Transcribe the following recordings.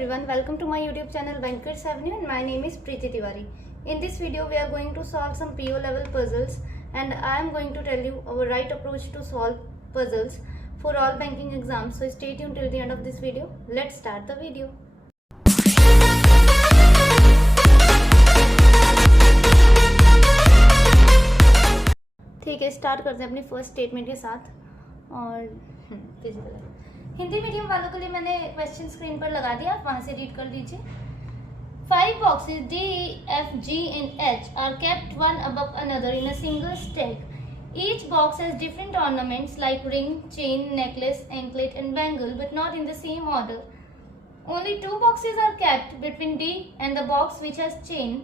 everyone, welcome to my YouTube channel Bankers Avenue and my name is Preeti Tiwari. In this video we are going to solve some PO level puzzles and I am going to tell you our right approach to solve puzzles for all banking exams. So stay tuned till the end of this video. Let's start the video. ठीक है, start करते हैं अपनी first statement के साथ। और physical Hindi medium वालों के लिए मैंने क्वेश्चन स्क्रीन पर लगा दिया, आप वहां से रीड कर लीजिए। 5 boxes D, E, F, G and H are kept one above another in a single stack. Each box has different ornaments like ring, chain, necklace, anklet and bangle, but not in the same order. Only 2 boxes are kept between D and the box which has chain.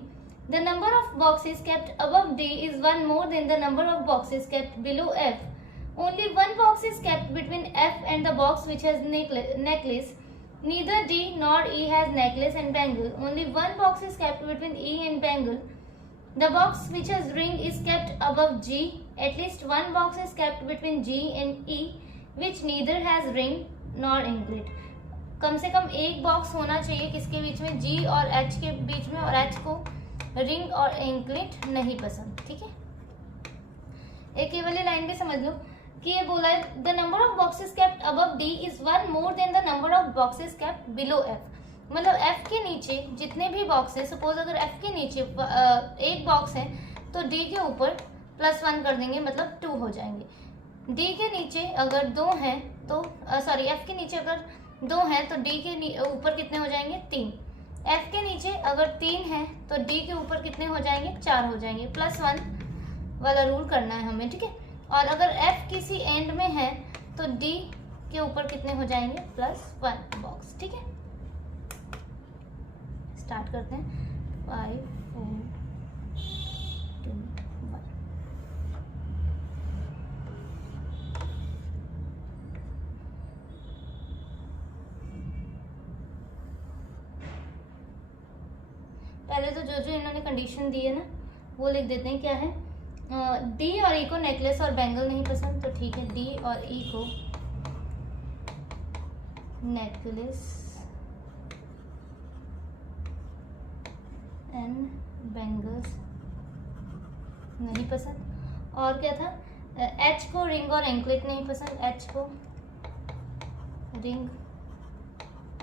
The number of boxes kept above D is 1 more than the number of boxes kept below F. Only 1 box is kept between F and the box which has necklace. Neither D nor E has necklace and bangle. Only 1 box is kept between E and bangle. The box which has ring is kept above G. At least 1 box is kept between G and E, which neither has ring nor anklet. कम से कम एक box होना चाहिए किसके बीच में, G और H के बीच में, और H को रिंग और एंकलेट नहीं पसंद। ठीक है, एक ये वाली लाइन भी समझ लो कि ये बोला है the number of boxes kept above D is 1 more than the number of boxes kept below F. मतलब एफ के नीचे जितने भी बॉक्स है, सपोज अगर एफ के नीचे एक बॉक्स है तो डी के ऊपर +1 कर देंगे, मतलब 2 हो जाएंगे। डी के नीचे अगर 2 हैं तो एफ के नीचे अगर 2 हैं तो डी के ऊपर कितने हो जाएंगे, 3। एफ के नीचे अगर 3 है तो डी के ऊपर कितने हो जाएंगे, 4 हो जाएंगे। +1 वाला रूल करना है हमें। ठीक है, और अगर एफ किसी एंड में है तो डी के ऊपर कितने हो जाएंगे, +1 बॉक्स। ठीक है, स्टार्ट करते हैं। 5 4 2 1। पहले तो जो इन्होंने कंडीशन दी है ना वो लिख देते हैं। क्या है, डी और ई को नेकलेस और बैंगल नहीं पसंद, तो ठीक है, डी और ई को नेकलेस एंड बैंगल्स नहीं पसंद। और क्या था, एच को रिंग और एंकलेट नहीं पसंद, एच को रिंग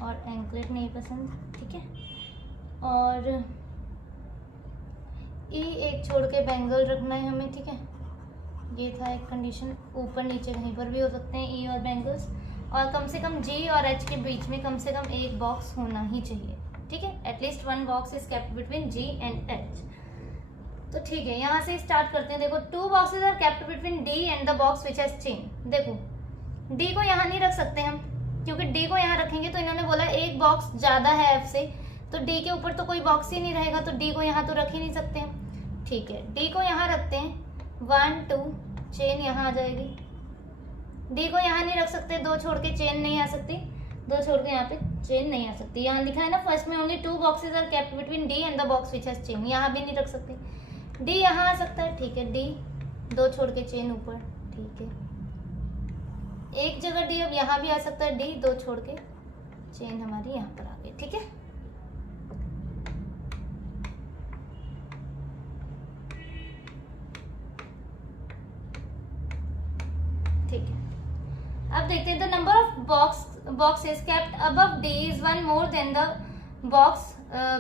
और एंकलेट नहीं पसंद। ठीक है, और ई एक छोड़ के बैंगल रखना है हमें। ठीक है, ये था एक कंडीशन, ऊपर नीचे कहीं पर भी हो सकते हैं ई और बैंगल्स। और कम से कम जी और एच के बीच में कम से कम एक बॉक्स होना ही चाहिए। ठीक है, at least 1 box is kept between ji and H. तो ठीक है, यहाँ से स्टार्ट करते हैं। देखो, 2 boxes are kept between D and the box which has chain. देखो, डी को यहाँ नहीं रख सकते हम, क्योंकि डी को यहाँ रखेंगे तो इन्होंने बोला एक बॉक्स ज़्यादा है एफ से, तो डी के ऊपर तो कोई बॉक्स ही नहीं रहेगा, तो डी को यहाँ तो रख ही नहीं सकते हम। ठीक है, डी को यहाँ रखते हैं, 1 2 चेन यहाँ आ जाएगी। डी को यहाँ नहीं रख सकते, 2 छोड़ के चेन नहीं आ सकती, 2 छोड़ के यहाँ पे चेन नहीं आ सकती। यहाँ लिखा है ना फर्स्ट में, only 2 boxes are kept between D and the box which has chain. यहाँ भी नहीं रख सकते, डी यहाँ आ सकता है। ठीक है, डी 2 छोड़ के चेन ऊपर। ठीक है, एक जगह डी अब यहाँ भी आ सकता है, डी 2 छोड़ के चेन हमारी यहाँ पर आ गई। ठीक है, ठीक है, अब देखते हैं। The number of boxes kept above D is 1 more than the box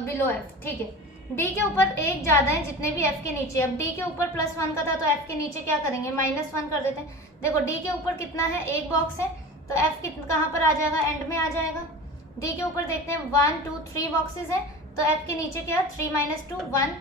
below F. ठीक है, डी के ऊपर एक ज्यादा है जितने भी एफ के नीचे। अब डी के ऊपर +1 का था तो एफ के नीचे क्या करेंगे, -1 कर देते हैं। देखो, डी के ऊपर कितना है, एक बॉक्स है, तो एफ कहाँ पर आ जाएगा, एंड में आ जाएगा। डी के ऊपर देखते हैं 1 2 3 बॉक्सेस है, तो एफ के नीचे क्या, 3 - 2 1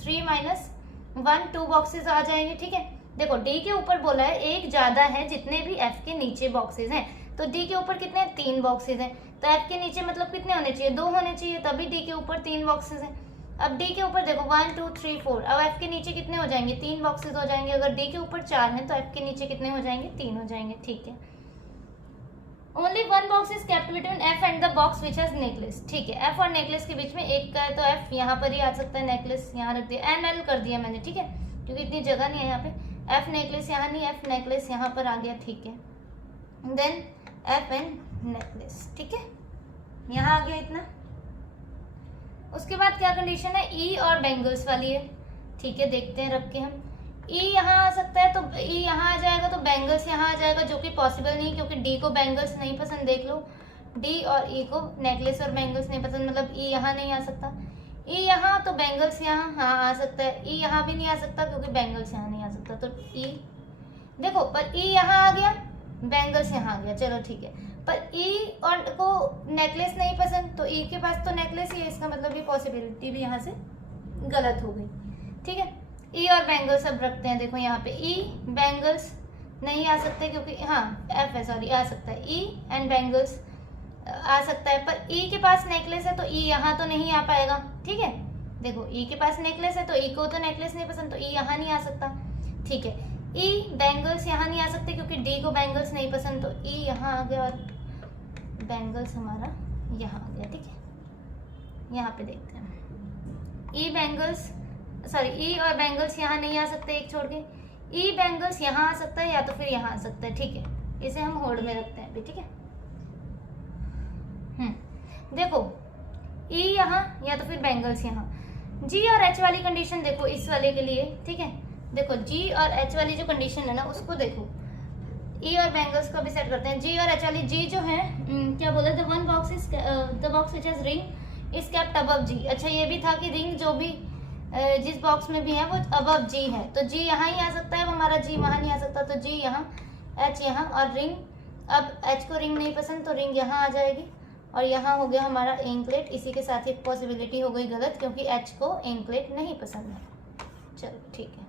3 - 1 2 बॉक्सेस आ जाएंगे। ठीक है, देखो, डी के ऊपर बोला है एक ज्यादा है जितने भी एफ के नीचे बॉक्सेस हैं, तो डी के ऊपर कितने, 3 बॉक्सेस हैं, तो एफ के नीचे मतलब कितने होने चाहिए, 2 होने चाहिए, तभी डी के ऊपर 3 बॉक्सेस हैं। अब डी के ऊपर देखो 1 2 3 4, अब एफ के नीचे कितने हो जाएंगे, 3 बॉक्सेस हो जाएंगे। अगर डी के ऊपर 4 हैं तो एफ के नीचे कितने हो जाएंगे, 3 हो जाएंगे। ठीक है, only 1 box is kept between F and the box which has necklace. ठीक है, एफ और नेकलेस के बीच में एक का है तो एफ यहाँ पर ही आ सकता है, नेकलेस यहाँ रख दिया, एन एल कर दिया मैंने। ठीक है, क्योंकि इतनी जगह नहीं है यहाँ पे। एफ नेकलेस यहाँ नहीं, एफ नेकलेस यहाँ पर आ गया। ठीक है, देन एफ एंड नेकलेस। ठीक है, यहाँ आ गया इतना। उसके बाद क्या कंडीशन है, ई और बैंगल्स वाली है, ठीक है, देखते हैं रख के हम। ई यहाँ आ सकता है तो ई यहाँ आ जाएगा, तो बैंगल्स यहाँ आ जाएगा, जो कि पॉसिबल नहीं क्योंकि डी को बैंगल्स नहीं पसंद, देख लो, डी और ई को नेकलेस और बैंगल्स नहीं पसंद, मतलब ई यहाँ नहीं आ सकता। ई यहाँ तो बैंगल्स यहाँ हाँ आ सकता है, ई यहाँ भी नहीं आ सकता क्योंकि बैंगल्स यहाँ नहीं आ सकता, तो ई देखो, पर ई यहाँ आ गया, बैंगल्स यहाँ आ गया, चलो ठीक है। पर ई और को नेकलेस नहीं पसंद, तो ई के पास तो नेकलेस ही है, इसका मतलब ये पॉसिबिलिटी भी यहाँ से गलत हो गई, ठीक है। ई और बैंगल्स अब रखते हैं, देखो यहाँ पे ई बैंगल्स नहीं आ सकते क्योंकि हाँ एफ है, सॉरी, आ सकता है, ई एंड बैंगल्स आ सकता है, पर ई के पास नेकलेस है तो ई यहाँ तो नहीं आ पाएगा, ठीक है। देखो ई के पास नेकलेस है तो ई को तो नेकलेस नहीं पसंद, तो ई यहाँ नहीं आ सकता, ठीक है। ई बैंगल्स यहाँ नहीं आ सकते क्योंकि डी को बैंगल्स नहीं पसंद, तो ई यहाँ आ गया और बैंगल्स हमारा यहाँ आ गया, ठीक है। यहाँ पे देखते हैं, ई बैंगल्स सॉरी ई और बैंगल्स यहाँ नहीं आ सकते, एक छोड़ के, ई बैंगल्स यहाँ आ सकता है या तो फिर यहाँ आ सकता है, ठीक है। इसे हम होल्ड में रखते हैं अभी, ठीक है। देखो ई यहाँ या तो फिर बैंगल्स यहाँ। जी और एच वाली कंडीशन देखो इस वाले के लिए, ठीक है। देखो जी और एच वाली जो कंडीशन है ना उसको देखो, ई और बैंगल्स को भी सेट करते हैं। जी और एच वाली, जी जो है क्या बोला, the one box is the box which has ring is kept above G. अच्छा ये भी था कि रिंग जो भी जिस बॉक्स में भी है वो अबव जी है, तो जी यहाँ ही आ सकता है, वो हमारा जी वहाँ नहीं आ सकता, तो जी यहाँ, एच यहाँ, और रिंग, अब एच को रिंग नहीं पसंद तो रिंग यहाँ आ जाएगी, और यहाँ हो गया हमारा एंकलेट। इसी के साथ एक पॉसिबिलिटी हो गई गलत क्योंकि एच को एंकलेट नहीं पसंद है। चलो ठीक है,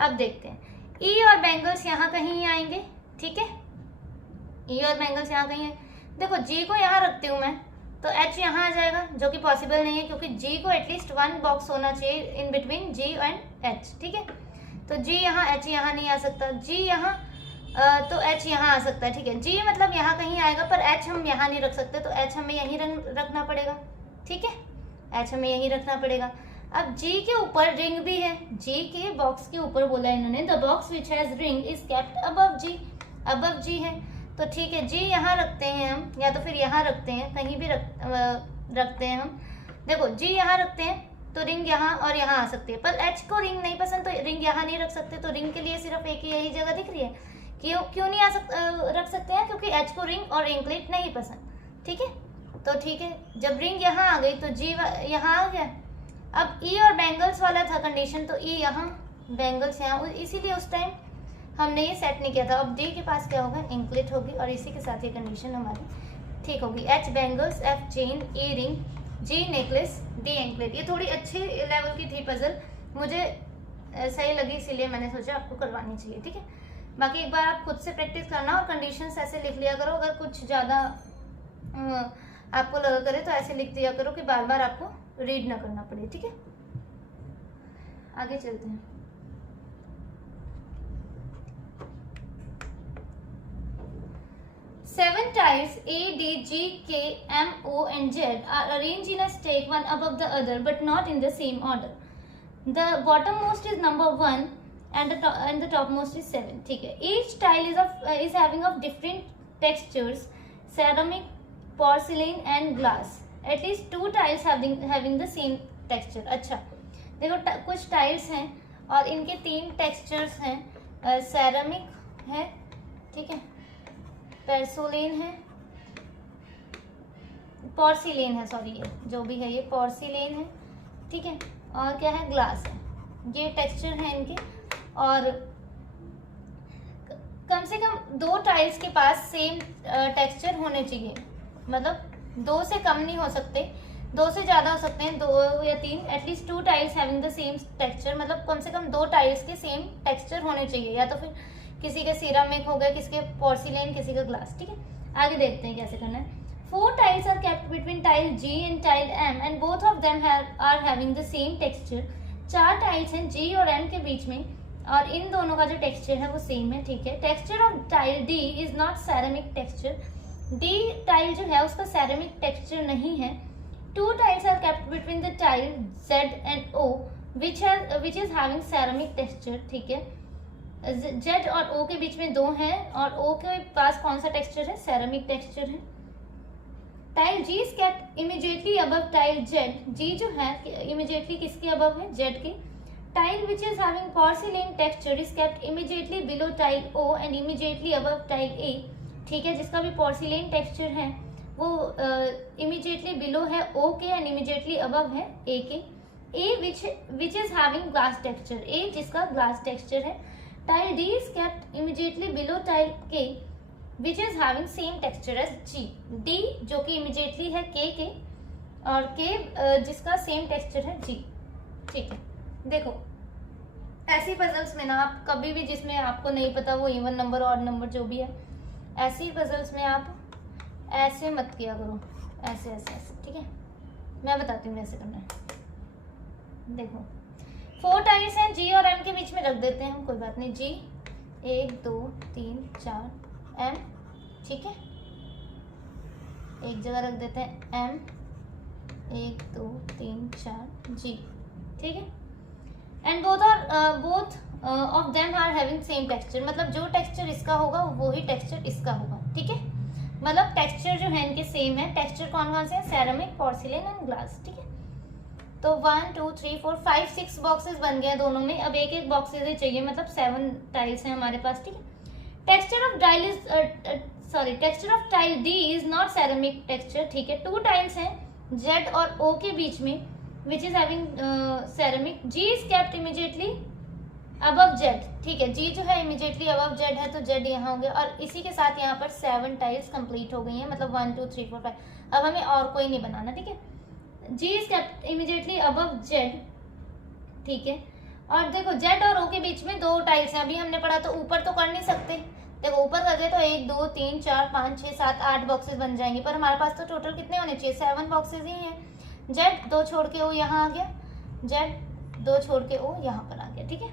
अब देखते हैं, ई और बैंगल्स यहाँ कहीं आएंगे, ठीक है। ई और बैंगल्स यहाँ कहीं है, देखो जी को यहाँ रखती हूँ मैं, तो एच यहाँ आ जाएगा, जो कि पॉसिबल नहीं है क्योंकि जी को एटलीस्ट वन बॉक्स होना चाहिए in between ji and H, ठीक है। तो जी यहाँ, एच यहाँ नहीं आ सकता, जी यहाँ तो एच यहाँ आ सकता है, ठीक है। जी मतलब यहाँ कहीं आएगा, पर एच हम यहाँ नहीं रख सकते, तो एच हमें यहीं रखना पड़ेगा, ठीक है। एच हमें यहीं रखना पड़ेगा। अब जी के ऊपर रिंग भी है, जी के बॉक्स के ऊपर बोला इन्होंने, the box which has ring is kept above G, above G है, तो ठीक है। जी यहाँ रखते हैं हम, या तो फिर यहाँ रखते हैं, कहीं भी रखते हैं हम। देखो जी यहाँ रखते हैं तो रिंग यहाँ और यहाँ आ सकती है, पर एच को रिंग नहीं पसंद तो रिंग यहाँ नहीं रख सकते, तो रिंग के लिए सिर्फ एक ही यही जगह दिख रही है। क्यों नहीं रख सकते हैं, क्योंकि एच को रिंग और एंकलेट नहीं पसंद, ठीक है। तो ठीक है, जब रिंग यहाँ आ गई तो जी यहाँ आ गया। अब ई और बैंगल्स वाला था कंडीशन, तो ई यहाँ, बैंगल्स यहाँ, इसीलिए उस टाइम हमने ये सेट नहीं किया था। अब डी के पास क्या होगा, एंकलेट होगी, और इसी के साथ ये कंडीशन हमारी ठीक होगी। एच बैंगल्स, एफ चेन, ई रिंग, जी नेकलेस, डी एंकलेट। ये थोड़ी अच्छी लेवल की थी पजल, मुझे सही लगी इसीलिए मैंने सोचा आपको करवानी चाहिए, ठीक है। बाकी एक बार आप खुद से प्रैक्टिस करना और कंडीशंस ऐसे लिख लिया करो, अगर कुछ ज़्यादा आपको लगा करे तो ऐसे लिख दिया करो कि बार बार आपको रीड ना करना पड़े, ठीक है। आगे चलते हैं। Seven tiles A, D, G, K, M, O and Z are arranged in a stack one above the other but not in the same order. The bottommost is number 1 and the topmost is 7. ठीक है। Each tile is having of different textures, ceramic, porcelain and glass. At least 2 tiles having the same texture. अच्छा देखो कुछ tiles हैं और इनके 3 textures हैं, ceramic है, ठीक है, पोर्सिलेन है, पोर्सिलेन है, सॉरी ये जो भी है ये पोर्सिलेन है, ठीक है, और क्या है, ग्लास है। ये टेक्सचर है इनके, और कम से कम 2 टाइल्स के पास सेम टेक्सचर होने चाहिए, मतलब 2 से कम नहीं हो सकते, 2 से ज़्यादा हो सकते हैं, 2 या 3, at least 2 tiles having the same texture, मतलब कम से कम 2 टाइल्स के सेम टेक्सचर होने चाहिए, या तो फिर किसी के सिरामिक हो गया, किसी के पोर्सिलेन, किसी का ग्लास, ठीक है। आगे देखते हैं कैसे करना है। 4 tiles are kept between tile G and tile M and both of them are having the same texture. 4 tiles हैं G और M के बीच में और इन दोनों का जो टेक्सचर है वो सेम है, ठीक है। Texture of tile D is not ceramic texture, D tile जो है उसका सेरेमिक टेक्सचर नहीं है। 2 tiles are kept between the tile Z and O which is having ceramic texture, ठीक है। Z और O के बीच में 2 हैं और O के पास कौन सा टेक्सचर है, सेरेमिक टेक्सचर है। Tile G is kept immediately above tile Z, G जो है इमीडिएटली किसके अबव है, जेड के। Tile which is having porcelain texture is kept immediately below tile O and immediately above tile A, ठीक है, जिसका भी पोर्सिलेन टेक्सचर है वो इमीडिएटली बिलो है ओ के एंड इमीडिएटली अबव है ए के। A which is having glass texture, A जिसका ग्लास टेक्सचर है। Tile D is kept immediately below tile K which is having same texture as G, D जो कि immediately है के और के जिसका सेम टेक्सचर है जी, ठीक है। देखो ऐसी पजल्स में ना आप कभी भी जिसमें आपको नहीं पता वो इवन नंबर और नंबर जो भी है, ऐसी पजल्स में आप ऐसे मत किया करो, ऐसे ऐसे ऐसे, ठीक है। मैं बताती हूँ ऐसे करना है। देखो 4 टाइल्स हैं, जी और एम के बीच में रख देते हैं हम, कोई बात नहीं, जी 1 2 3 4 एम, ठीक है, एक जगह रख देते हैं एम 1 2 3 4 जी, ठीक है। And both of them are having same texture, मतलब जो टेक्सचर इसका होगा वो ही टेक्सचर इसका होगा, ठीक है। मतलब टेक्सचर जो है इनके सेम है। टेक्सचर कौन कौन से हैं, सेरामिक, पोर्सिलेन एंड ग्लास, ठीक है। तो 1 2 3 4 5 6 बॉक्सेस बन गए दोनों में। अब एक एक बॉक्सेस ही चाहिए, मतलब 7 टाइल्स हैं हमारे पास, ठीक है। Texture of tile D is not ceramic texture, ठीक है। 2 टाइल्स हैं जेड और ओ के बीच में which is having ceramic, G is kept immediately above Z, ठीक है। जी जो है इमीडिएटली अबव जेड है तो जेड यहाँ हो गया, और इसी के साथ यहाँ पर 7 टाइल्स कंप्लीट हो गई हैं, मतलब 1 2 3 4 5। अब हमें और कोई नहीं बनाना, ठीक है। G is kept immediately above Z, ठीक है। और देखो जेड और ओ के बीच में 2 टाइल्स हैं, अभी हमने पढ़ा तो ऊपर तो कर नहीं सकते। देखो ऊपर कर दे तो 1 2 3 4 5 6 7 8 बॉक्सेस बन जाएंगे, पर हमारे पास तो टोटल कितने होने चाहिए, 7 बॉक्सेस ही हैं। जेड 2 छोड़ के ओ यहाँ आ गया, जेड 2 छोड़ के ओ यहाँ पर आ गया, ठीक है।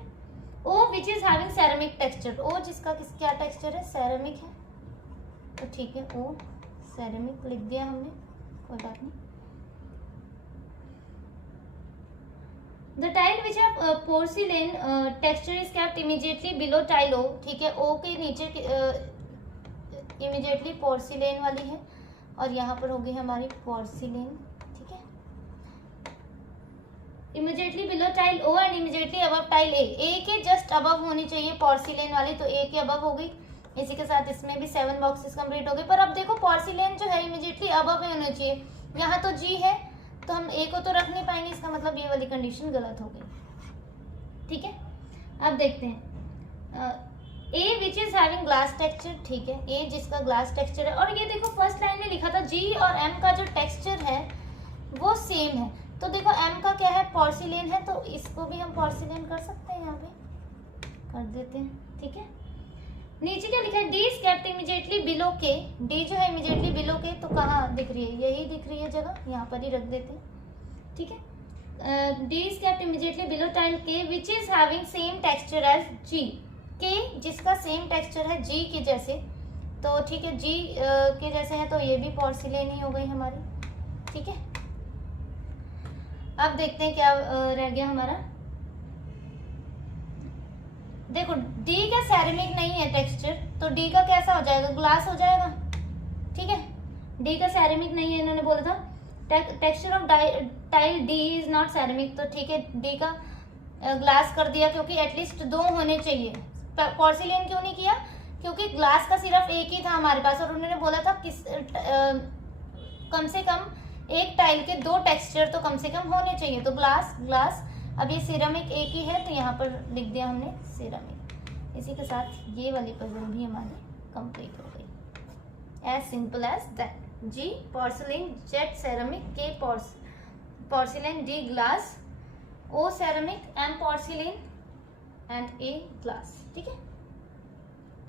O which is having ceramic texture, O जिसका क्या टेक्सचर है, सेरामिक है, तो ठीक है ओ सेरामिक लिख दिया हमने, कोई बात नहीं। द टाइल विच है porcelain texture is kept immediately below tile O, ठीक है। ओ के नीचे इमीडिएटली पोर्सिलेन वाली है, और यहाँ पर होगी हमारी पोर्सिलेन, ठीक है। Immediately below tile O and immediately above tile A के जस्ट अबव होनी चाहिए पोर्सिलेन वाली, तो ए के अबव हो गई। इसी के साथ इसमें भी 7 बॉक्सेस कंप्लीट हो गए। पर अब देखो पोर्सिलेन जो है इमीडिएटली अबव होना चाहिए, यहाँ तो जी है तो हम ए को तो रख नहीं पाएंगे, इसका मतलब ये वाली कंडीशन गलत हो गई, ठीक है। अब देखते हैं A which is having glass texture, ठीक है, ए जिसका ग्लास टेक्सचर है। और ये देखो फर्स्ट लाइन में लिखा था जी और एम का जो टेक्सचर है वो सेम है, तो देखो एम का क्या है, पोर्सिलेन है, तो इसको भी हम पोर्सिलेन कर सकते हैं, यहाँ पे कर देते हैं, ठीक है। नीचे क्या लिखा है, D is kept immediately below के, डी जो है इमीडिएटली बिलो के, तो कहाँ दिख रही है, यही दिख रही है जगह, यहाँ पर ही रख देते हैं, ठीक है। D is kept immediately below tile K which is having same texture as G, K जिसका सेम टेक्सचर है जी के जैसे, तो ठीक है, जी के जैसे है तो ये भी पोर्सिलेन ही हो गई हमारी, ठीक है। अब देखते हैं क्या रह गया हमारा। देखो डी का सेरेमिक नहीं है टेक्सचर, तो डी का कैसा हो जाएगा, ग्लास हो जाएगा, ठीक है। डी का सेरेमिक नहीं है, इन्होंने बोला था texture of tile D is not ceramic, तो ठीक है डी का ग्लास कर दिया, क्योंकि एटलीस्ट 2 होने चाहिए। पोर्सिलेन क्यों नहीं किया, क्योंकि ग्लास का सिर्फ एक ही था हमारे पास, और उन्होंने बोला था कम से कम एक टाइल के 2 टेक्सचर तो कम से कम होने चाहिए, तो ग्लास। अब ये सिरेमिक एक ही है, तो यहाँ पर लिख दिया हमने सिरेमिक। इसी के साथ ये वाली पजल भी हमारी कंप्लीट हो गई। As simple as that. G porcelain, Z ceramic, K porcelain, D glass, O ceramic, M porcelain and A glass, ठीक है।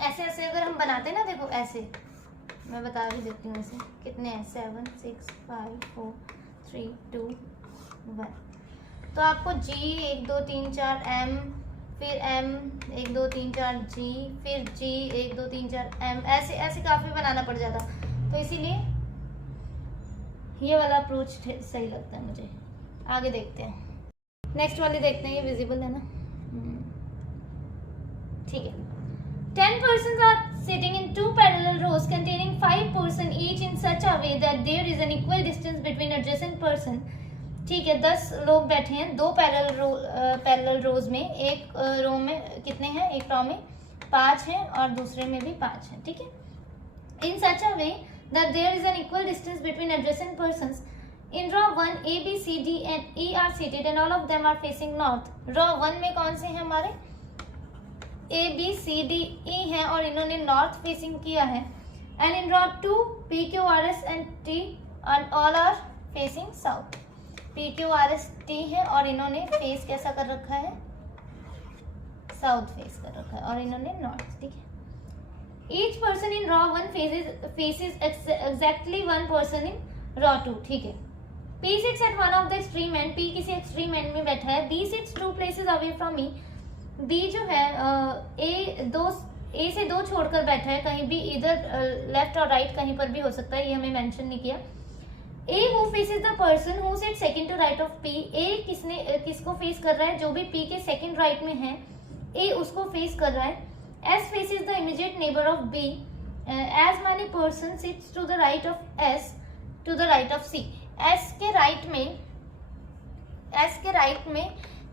ऐसे ऐसे अगर हम बनाते ना, देखो ऐसे मैं बता भी देती हूँ, ऐसे कितने हैं, 7 6 5 4 3 2 1। तो आपको जी 1 2 3 4 एम, फिर एम 1 2 3 4 जी, फिर जी 1 2 3 4 एम, ऐसे ऐसे काफ़ी बनाना पड़ जाता, तो इसीलिए ये वाला अप्रोच सही लगता है मुझे। आगे देखते हैं, नेक्स्ट वाली देखते हैं, ये विजिबल है ना, ठीक है। 10 persons are sitting in 2 parallel rows containing 5 person each in such a way that there is an equal distance between adjacent person. ठीक है, 10 लोग बैठे हैं दो पैरेलल रोज में, एक रो में कितने हैं, एक रो में 5 हैं और दूसरे में भी 5 हैं, ठीक है. In such a way that there is an equal distance between adjacent persons. In row 1 A, B, C, D and E are seated and all of them are facing north. Row 1 में कौन से हैं हमारे, A, B, C, D, E हैं और इन्होंने north facing किया है. And in row 2 P, Q, R, S and T and all are facing south. P, Q, R, S, T है और इन्होंने फेस कैसा कर रखा है, साउथ फेस कर रखा है और इन्होंने नॉर्थ, ठीक है. Each person in row 1 faces exactly one person in row 2, ठीक है. P sits at one of the extreme end, P किसी extreme end में बैठा है. B sits 2 places away from me. B जो है A से 2 छोड़कर बैठा है, कहीं भी इधर लेफ्ट और राइट कहीं पर भी हो सकता है, ये हमें मेंशन नहीं किया. A who faces the person who sits second to right of P. A किसको फेस कर रहा है, जो भी P के सेकंड राइट में है A उसको फेस कर रहा है. S faces the immediate neighbor of B. As many persons sits to the right of S to the right of C. S के राइट में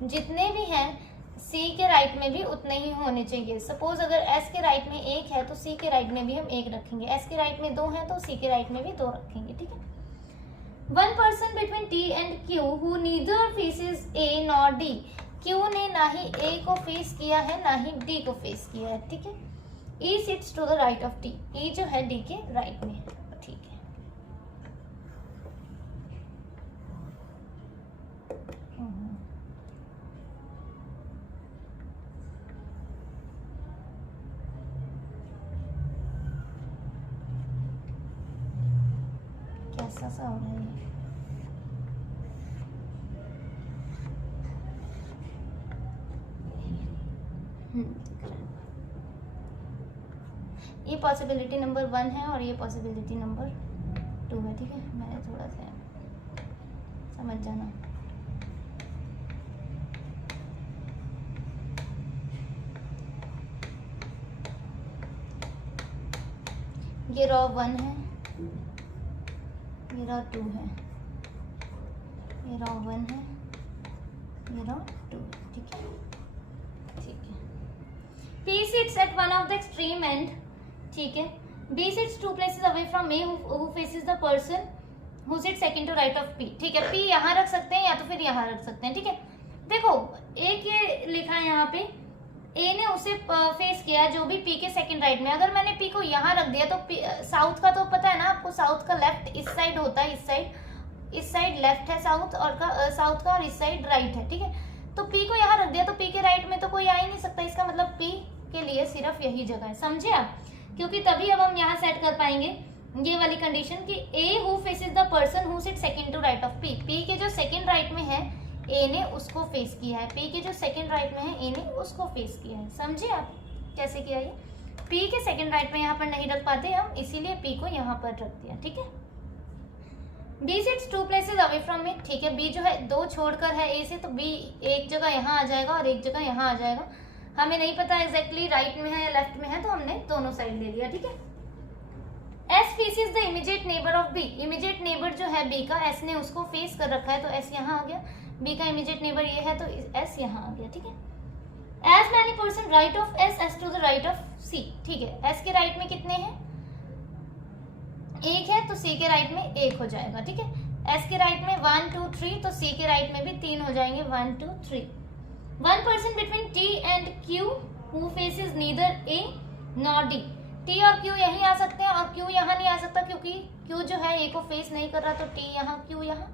जितने भी हैं C के राइट में भी उतने ही होने चाहिए. सपोज अगर S के राइट में 1 है तो C के राइट में भी हम 1 रखेंगे. S के राइट में 2 है तो C के राइट में भी 2 रखेंगे, ठीक है. One person between T and Q who neither faces A nor D. Q ने ना ही A को फेस किया है ना ही D को फेस किया है, ठीक है. E sits to the right of T. E जो है D के राइट में है, ठीक है. कैसा सा हो रहा है ये पॉसिबिलिटी नंबर 1 है और ये पॉसिबिलिटी नंबर 2 है, ठीक है. मैं थोड़ा सा समझ जाना. ये रॉ 1 है, ये रॉ 2 है, ये रॉ 1 है, ये रॉ 2 है, ठीक है. ठीक है. P sits at one of the extreme end, ठीक है. B sits 2 places away from A who faces the person who sits second to right of P, ठीक है. P यहाँ रख सकते हैं या तो फिर यहाँ रख सकते हैं, ठीक है. देखो एक ये लिखा है यहाँ पे A ने उसे फेस किया जो भी P के सेकंड राइट में. अगर मैंने P को यहाँ रख दिया तो साउथ का तो पता है ना आपको, साउथ का लेफ्ट इस साइड होता है, इस साइड लेफ्ट है साउथ और साउथ का और इस साइड राइट है, ठीक है. तो P को यहाँ रख दिया तो P के राइट में तो कोई आ ही नहीं सकता. इसका मतलब P के लिए सिर्फ यही जगह है, समझे आप. क्योंकि तभी अब हम यहाँ सेट कर पाएंगे ये वाली कंडीशन कि A who faces the person who sits second to right of P. P के जो सेकंड राइट में है A ने उसको फेस किया है, P के जो सेकंड राइट में है A ने उसको फेस किया है. समझे आप कैसे किया ये. P के सेकंड राइट में यहाँ पर नहीं रख पाते हम, इसीलिए P को यहाँ पर रख दिया, ठीक है. B sits 2 places away from it, ठीक है. B जो है 2 छोड़कर है A से, तो B एक जगह यहाँ आ जाएगा और एक जगह यहाँ आ जाएगा. हमें नहीं पता एग्जैक्टली राइट में है या लेफ्ट में है, तो हमने दोनों साइड ले लिया, ठीक है. S faces the immediate neighbor of B. Immediate neighbour जो है B का, S ने उसको फेस कर रखा है तो S यहाँ आ गया. B का इमीडिएट नेबर ये है तो S यहाँ आ गया, ठीक है. As many person right of S as to the right of C, ठीक है. S के राइट में कितने हैं, 1 है तो C के राइट में 1 हो जाएगा, ठीक है. S के राइट में 1 2 3 तो C के राइट में भी 3 हो जाएंगे, 1 2 3. One person between T and Q who faces neither A nor D. T और Q यहीं आ सकते हैं और Q यहाँ नहीं आ सकता क्योंकि Q जो है A को फेस नहीं कर रहा, तो T यहाँ Q यहाँ,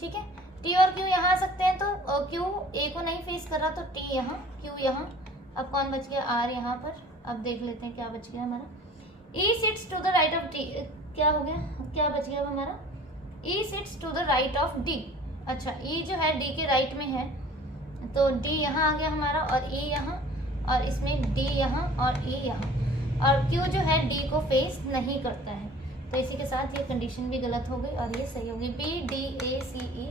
ठीक है. T और Q यहाँ आ सकते हैं तो Q A को नहीं फेस कर रहा तो T यहाँ Q यहाँ. अब कौन बच गया, R यहाँ पर. अब देख लेते हैं क्या बच गया हमारा. E sits to the right of D. क्या हो गया, क्या बच गया हमारा. E sits to the right of D. अच्छा E जो है D के राइट में है तो D यहाँ आ गया हमारा और E यहाँ, और इसमें D यहाँ और E यहाँ, और Q जो है D को फेस नहीं करता है. तो इसी के साथ ये कंडीशन भी गलत हो गई और ये सही होगी. B D A C E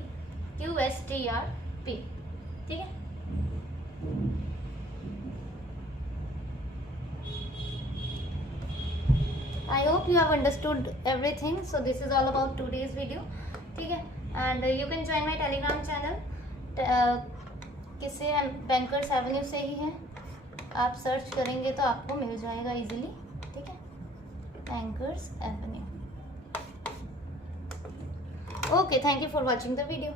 Q S T R P, ठीक है. I hope you have understood everything. So this is all about today's video. ठीक है. And you can join my Telegram channel. किससे? बैंकर्स एवेन्यू से ही है. आप search करेंगे तो आपको मिल जाएगा इजीली. ठीक है, bankers Avenue. Okay, thank you for watching the video.